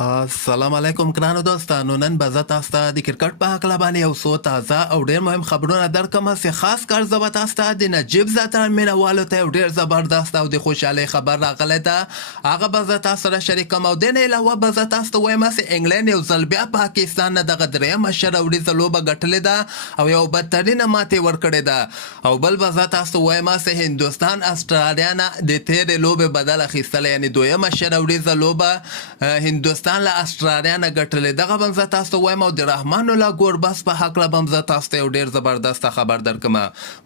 السلام علیکم ګرانو دوستانو. نن به زه تاسو ته د کرکټ په هکله باندې یو څو تازه او ډېر مهم خبرونه درکړم چې خاص کار زه به تاسو ته د نجیب زدران مینهوالو ته یو ډېر زبردست او د خوشحالۍ خبر راغلی ده، هغه به زه تاسو سره شریکوم. او دې نه علاوه به زه تاسو ته وایم چې انګلند یو ځل بیا پاکستان نه دغه درېیمه شروریزه لوبه ګټلې ده او یو بدترینه ماتې ورکړې ده. او بل به زه تاسو ته وایم چې هندوستان استرالیا نه د تېرې لوبې بدل اخیستلی، یعنې دویمه شروریزه لوبه هندوستان له استرالیا نه ګټلې. دغه به زه تاسو ته وایم او د رحمان الله ګوربز په هکله به زه تاسو ته یو ډېر زبردسته خبر درکړم.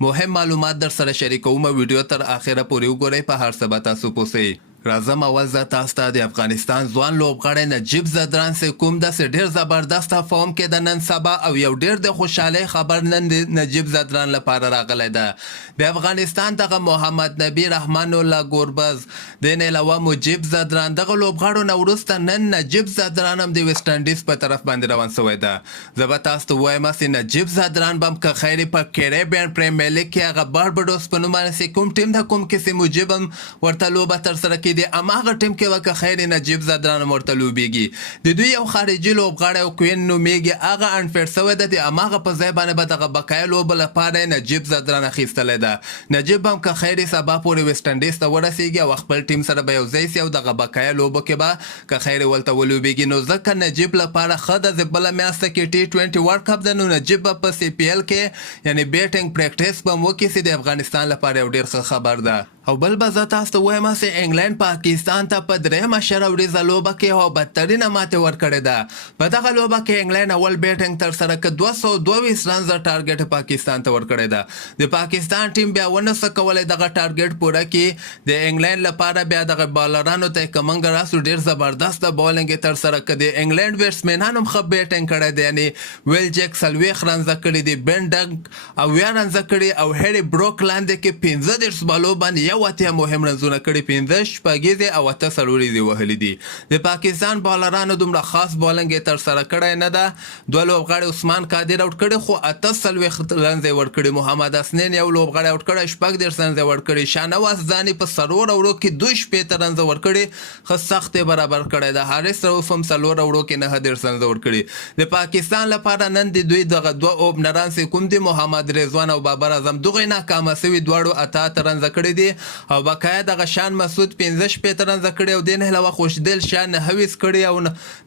مهم معلومات در سره شریکوم. ویډیو تر اخره پورې وګورئ، په هر څه به تاسو پوه سئ. راځم اول زه تاسو ته د افغانستان ځوان لوبغاړی نجیب زدران چې کوم داسې ډېر زبردسته فارم کې د نن سبا او یو ډېر د خوشحالۍ خبر نن د نجیب زدران لپاره راغلی ده. د افغانستان دغه محمد نبی رحمان الله ګوربز د نه علاوه مجیب زدران دغه لوبغاړو نه وروسته نن نجیب زدران هم د ویسټ انډیز په طرف باندې روان سوی ده. زه به تاسو ته وایم چې نجیب زدران به هم که خیر په کریبین پریمیر لیګ کې هغه باربډوس په نوم باندې کوم ټیم ده کوم کې چې مجیب هم ورته لوبه ترسره کړي د هماغه ټیم کې به که خیر نجیب زدران هم ورته لوبیږي. د دوی یو خارجي لوبغاړی او کوین نومیږي، هغه انفیډ سوی ده، د هماغه په ځای باندې به دغه بقایا لوبه لپاره نجیب زدران اخیستلی ده. نجیب هم که خیر سبا پورې ویسټ انډیز ته ورسیږي او خپل ټیم سره به یو ځای سي او دغه بقایا لوبو کې به که خیر ولته ولوبیږي. نو ځکه نجیب لپاره ښه ده چې بله میاشته کې T20 ورلډ کپ ده، نو نجیب به په CPL کې یعنې بیټینګ پریکټیس به هم وکړي چې د افغانستان لپاره یو ډېر ښه خبر ده. او بل به زه تاسو ته وایم چې انګلند پاکستان ته په درېیمه شروریزه لوبه کې یوه بدترینه ماتې ورکړې ده. په دغه لوبه کې انګلند اول بیټینګ ترسره کړ، 222 رنزه ټارګټ پاکستان ته ورکړی ده. د پاکستان ټیم بیا ونه څه کولی دغه ټارګټ پوره کړي. د انګلند لپاره بیا دغه بالرانو ته کمنګ راسو ډېر زبردسته بالینګ یې ترسره کړ. د انګلند بیټسمینان هم ښه بیټینګ کړی دی، یعنې ویل جیک 40 رنزه کړي دي، بن ډنګ 80 رنزه کړي او هیري بروک لاندې کې 15 بالو باندې یو اتیا مهم رنزونه کړي، 15 شپږیزې او 8 څلوریزې وهلي دي. د پاکستان بالرانو دومره خاص بالنګ یې ترسره کړی نه ده. دوه لوبغاړي عثمان قادر اوټ کړي خو 48 رنزې ورکړي، محمد حسنین یو لوبغاړی اوټ کړی 14 رنزې ورکړي، شاهنواز ځاني په څلور اوړو کې 2 رنزه ورکړي، ښه سخت یې برابر کړی ده. حارث رؤف هم څلور اوړو کې 9 رنزه ورکړي. د پاکستان لپاره نن د دوی دغه دوه اوپنران چې کوم دي محمد رضوان او بابر اعظم دغه ناکامه سوي، دواړو 88 رنزه کړي دي او بقایا دغه شان مسعود 15 رنزه کړي او دې نه علاوه خوشدل شاه 29 کړي او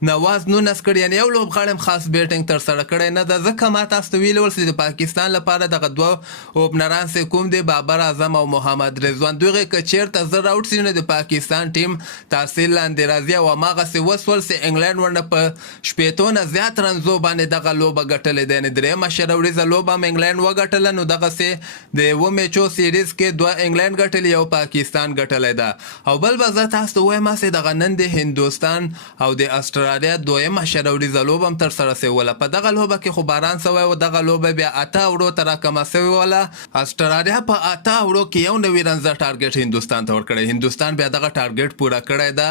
نواز 19 کړي. یعنې یو لوبغاړی هم خاص بیټینګ ترسره کړی نه ده. ځکه ما تاسو ته ویلي ول چې د پاکستان لپاره دغه دوه اوپنران چې کوم دي بابر اعظم او محمد رضوان دغه که چېرته زر راوټ سي نو د پاکستان ټیم تحصیل لاندې راځي او هماغسې وسول چې انګلند ورنه په 80 نه زیات رنزو باندې دغه لوبه ګټلې ده. یعنې درېیمه شروریزه لوبه هم انګلند وګټله، نو دغسې د 7 میچو سیریز کې 2 انګلند ګټلي یو پاکستان ګټلی ده. او بل به زه تاسو ته وایم چې دغه نن د هندوستان او د استرالیا دویمه شروریزه لوبه هم ترسره سوله. په دغه لوبه کې خو باران سوی و، دغه لوبه بیا 8 اوړو ته راکمه سوې وله. استرالیا په 8 اوړو کې 91 رنزه ټارګټ هندوستان ته ورکړی، هندوستان بیا دغه ټارګټ پوره کړی ده،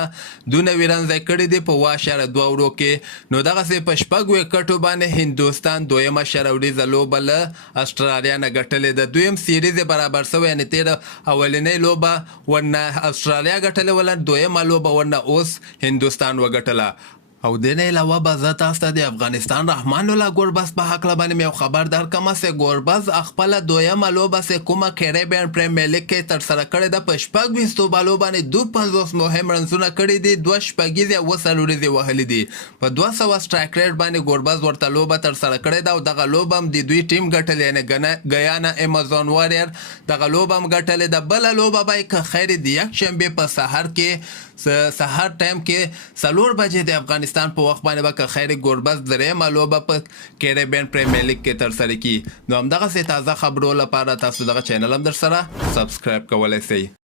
92 رنزه یې کړي دي په 2.2 اوړو کې. نو دغسې په 6 وکټو باندې هندوستان دویمه شروریزه لوبه له استرالیا نه ګټلې ده. دویم سیریز یې برابر سوی، یعنې تېره اولنۍ لوبه ورنه استرالیا ګټلې وله، دویمه لوبه ورنه اوس هندوستان وګټله. او د نه علاوه به زه تاسو ته د افغانستان رحمان الله ګوربز په هکله باندې مې یو خبر درکړم چې ګوربز خپله دویمه لوبه چې کومه کریبین پریمیر لیګ کې ترسره کړې ده په 26 بالو باندې 52 مهم رنزونه کړي دي، 2 شپږیزې او 2 څلوریزې وهلي دي. په 200 سټرایک ریټ باندې ګوربز ورته لوبه ترسره کړې ده او دغه لوبه هم د دوی ټیم ګټلې، یعنې ګیانا امازون واریر دغه لوبه هم ګټلې ده. بله لوبه به یې که خیر د یکشنبې په سهار کې سهار ټایم کې 4 بجې د افغانستان په وخت باندې به که خیر ګوربز درېیمه لوبه په کریبین پریمیر لیګ کې ترسره کړي. نو همدغسې تازه خبرو لپاره تاسو دغه چینل هم در سره سبسکرایب کولی سئ.